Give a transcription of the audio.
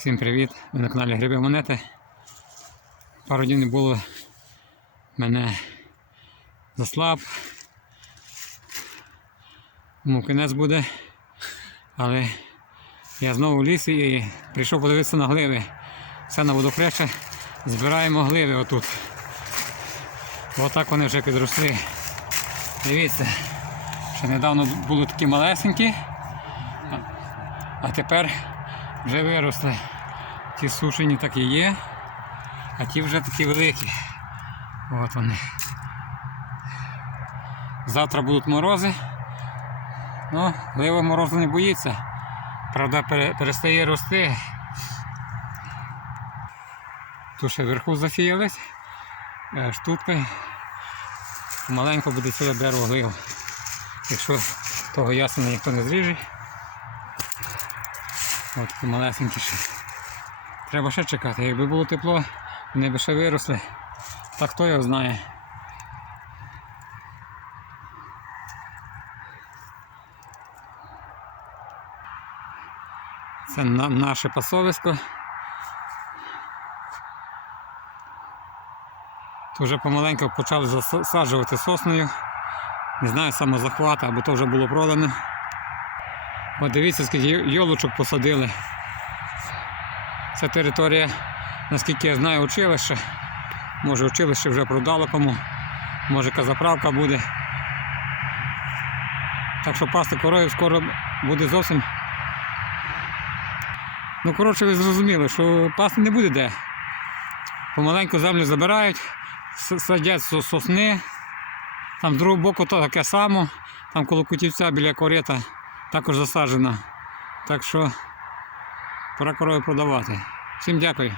Всім привіт! Ви на каналі Гриби Монети. Пару днів не було. Мене заслаб. Тому кінець буде. Але я знову в лісі і прийшов подивитися на гливи. Все на водохреща. Збираємо гливи отут. Отак вони вже підросли. Дивіться, ще недавно були такі малесенькі, а, а тепер вже виросли. Ті сушені так і є, а ті вже такі великі. От вони. Завтра будуть морози. Ну, глива морозу не боїться. Правда, перестає рости. Тут ще вверху зафіялись. Е, Штуткою. Маленько буде ціле дерево глив. Якщо того ясена ніхто не зріже. От такі ще. Треба ще чекати. Якби було тепло, вони б ще виросли. Та хто його знає. Це на- наше пасовисько. Тут вже помаленьку почали засаджувати сосною. Не знаю, самозахват, або то вже було продано. От дивіться, скільки йолочок посадили. Це територія, наскільки я знаю, училище. Може училище вже продало кому, може яка заправка буде. Так що пасти коровів скоро буде зовсім. Ну, коротше, ви зрозуміли, що пасти не буде де. Помаленьку землю забирають, садять сосни. Там з другого боку таке само, там коло кутівця біля корита також засаджена. Так що пора корови продавати. Всім дякую.